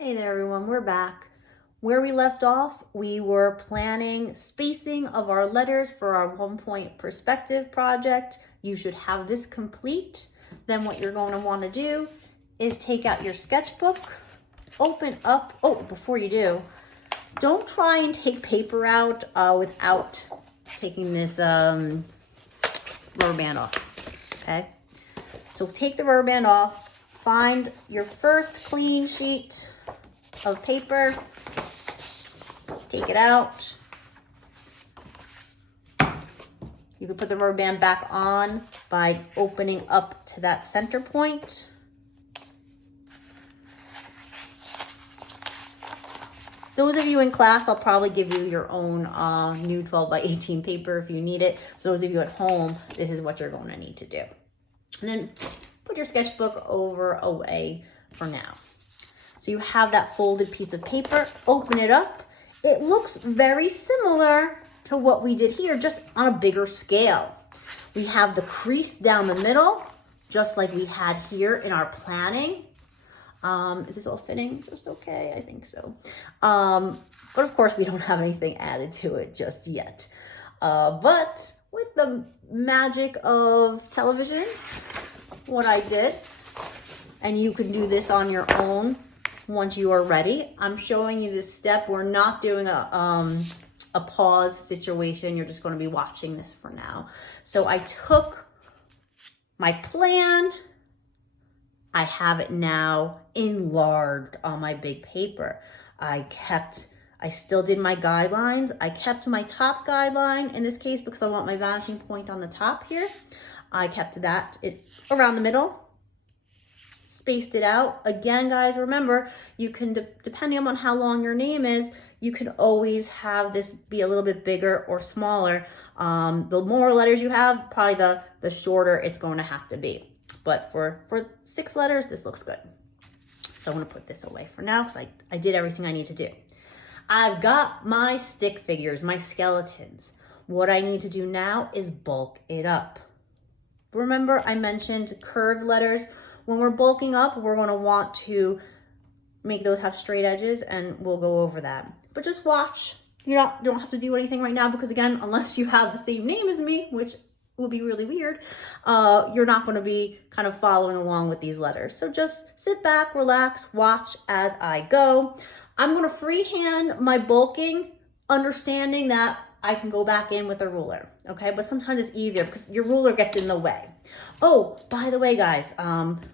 Hey there everyone, we're back. Where we left off, we were planning spacing of our letters for our 1-point perspective project. You should have this complete. Then what you're going to want to do is take out your sketchbook, open up, before you do, don't try and take paper out without taking this rubber band off, okay? So take the rubber band off, find your first clean sheet of paper, take it out. You can put the rubber band back on by opening up to that center point. Those of you in class, I'll probably give you your own new 12 by 18 paper if you need it. Those of you at home, this is what you're going to need to do. And then put your sketchbook away for now. So you have that folded piece of paper, open it up. It looks very similar to what we did here, just on a bigger scale. We have the crease down the middle, just like we had here in our planning. Is this all fitting just okay? I think so. But of course we don't have anything added to it just yet. But with the magic of television, what I did, and you can do this on your own once you are ready. I'm showing you this step. We're not doing a pause situation. You're just going to be watching this for now. So I took my plan. I have it now enlarged on my big paper. I still did my guidelines. I kept my top guideline in this case because I want my vanishing point on the top here. I kept that around the middle, spaced it out. Again, guys, remember, you can, depending on how long your name is, you can always have this be a little bit bigger or smaller. The more letters you have, probably the shorter it's going to have to be. But for 6 letters, this looks good. So I'm going to put this away for now because I did everything I need to do. I've got my stick figures, my skeletons. What I need to do now is bulk it up. Remember, I mentioned curved letters. When we're bulking up, we're going to want to make those have straight edges, and we'll go over that. But just watch. You don't have to do anything right now because, again, unless you have the same name as me, which will be really weird, you're not going to be kind of following along with these letters. So just sit back, relax, watch as I go. I'm going to freehand my bulking, understanding that I can go back in with a ruler, okay? But sometimes it's easier because your ruler gets in the way. Oh, by the way, guys,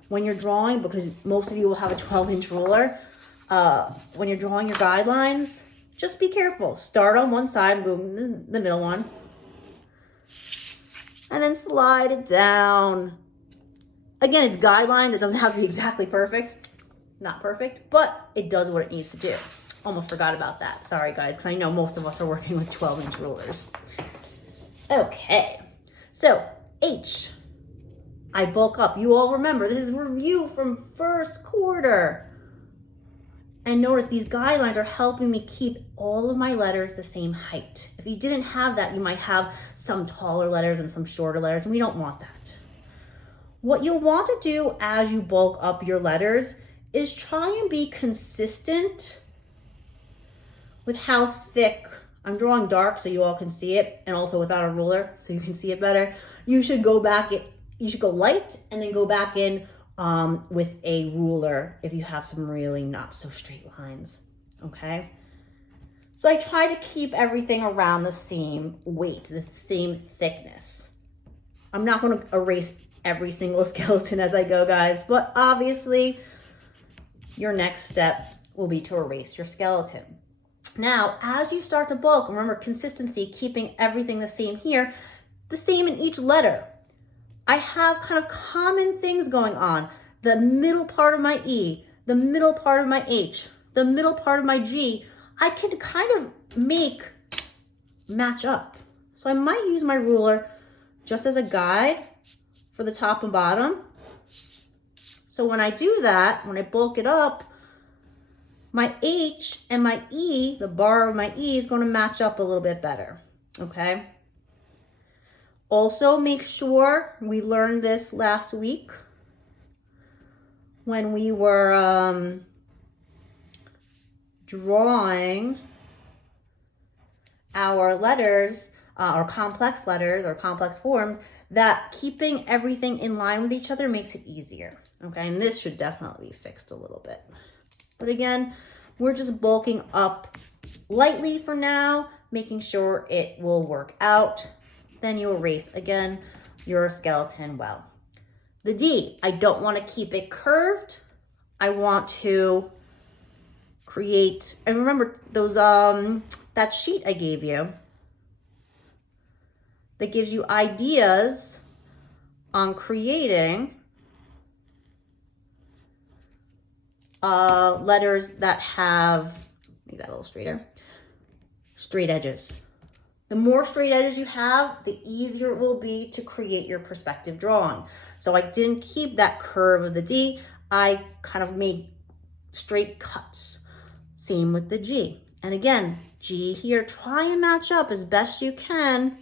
when you're drawing, because most of you will have a 12-inch ruler, when you're drawing your guidelines, just be careful. Start on one side and go the middle one. And then slide it down. Again, it's guidelines. It doesn't have to be exactly perfect. Not perfect, but it does what it needs to do. Almost forgot about that. Sorry, guys, because I know most of us are working with 12-inch rulers. Okay, so H. I bulk up. You all remember, this is a review from first quarter. And notice these guidelines are helping me keep all of my letters the same height. If you didn't have that, you might have some taller letters and some shorter letters, and we don't want that. What you'll want to do as you bulk up your letters is try and be consistent with how thick. I'm drawing dark so you all can see it, and also without a ruler so you can see it better. You should go light and then go back in with a ruler if you have some really not so straight lines, okay? So I try to keep everything around the same weight, the same thickness. I'm not going to erase every single skeleton as I go, guys, but obviously your next step will be to erase your skeleton. Now, as you start to bulk, remember consistency, keeping everything the same here, the same in each letter. I have kind of common things going on. The middle part of my E, the middle part of my H, the middle part of my G, I can kind of match up. So I might use my ruler just as a guide for the top and bottom. So when I do that, when I bulk it up, my H and my E, the bar of my E, is going to match up a little bit better, okay? Also, make sure, we learned this last week when we were drawing our letters or complex letters or complex forms, that keeping everything in line with each other makes it easier. Okay, and this should definitely be fixed a little bit. But again, we're just bulking up lightly for now, making sure it will work out. Then you erase again your skeleton well. The D, I don't want to keep it curved. I want to create, and remember those that sheet I gave you that gives you ideas on creating letters that have, make that a little straighter, straight edges. The more straight edges you have, the easier it will be to create your perspective drawing. So I didn't keep that curve of the D. I kind of made straight cuts. Same with the G. And again, G here, try and match up as best you can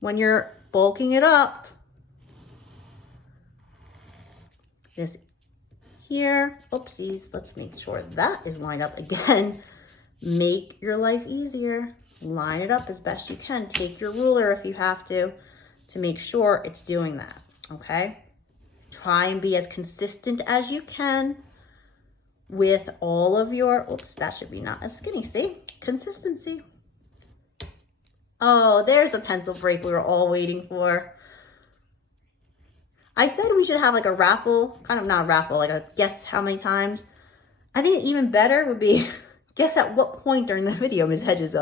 when you're bulking it up. This here, oopsies, let's make sure that is lined up again. Make your life easier. Line it up as best you can. Take your ruler if you have to make sure it's doing that, okay? Try and be as consistent as you can with all of your, oops, that should be not as skinny, see? Consistency. Oh, there's the pencil break we were all waiting for. I said we should have like a raffle, kind of not a raffle, like a guess how many times. I think even better would be guess at what point during the video Ms. Hedges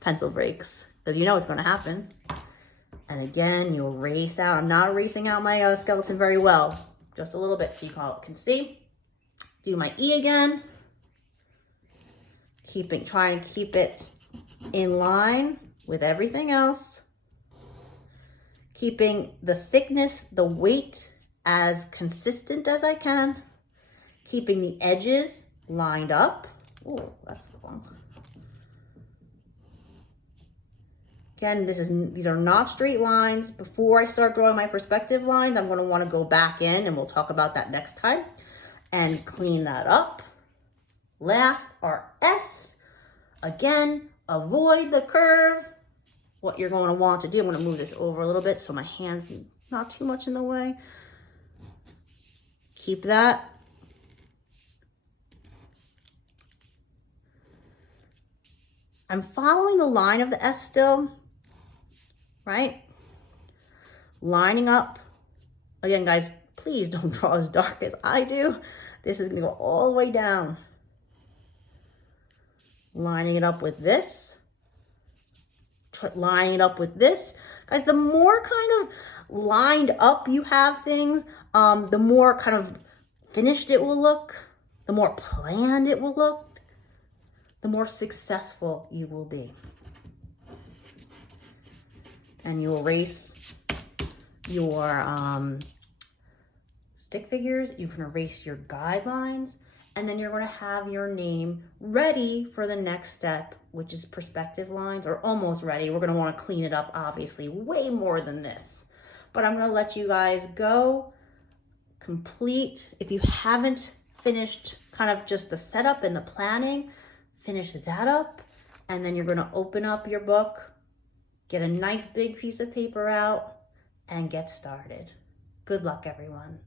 pencil breaks, because you know what's going to happen. And again, you erase out. I'm not erasing out my skeleton very well, just a little bit so you can see. Do my E again. Try and keep it in line with everything else. Keeping the thickness, the weight as consistent as I can. Keeping the edges lined up. Oh, that's the one. Again, these are not straight lines. Before I start drawing my perspective lines, I'm going to want to go back in, and we'll talk about that next time, and clean that up. Last, our S. Again, avoid the curve. What you're going to want to do, I'm going to move this over a little bit so my hand's not too much in the way. Keep that. I'm following the line of the S still, right? Lining up. Again, guys, please don't draw as dark as I do. This is going to go all the way down. Lining it up with this. Lining it up with this. Guys, the more kind of lined up you have things, the more kind of finished it will look, the more planned it will look, the more successful you will be. And you erase your stick figures, you can erase your guidelines, and then you're going to have your name ready for the next step, which is perspective lines, or almost ready. We're going to want to clean it up, obviously, way more than this. But I'm going to let you guys go complete. If you haven't finished kind of just the setup and the planning, finish that up. And then you're going to open up your book, get a nice big piece of paper out, and get started. Good luck, everyone.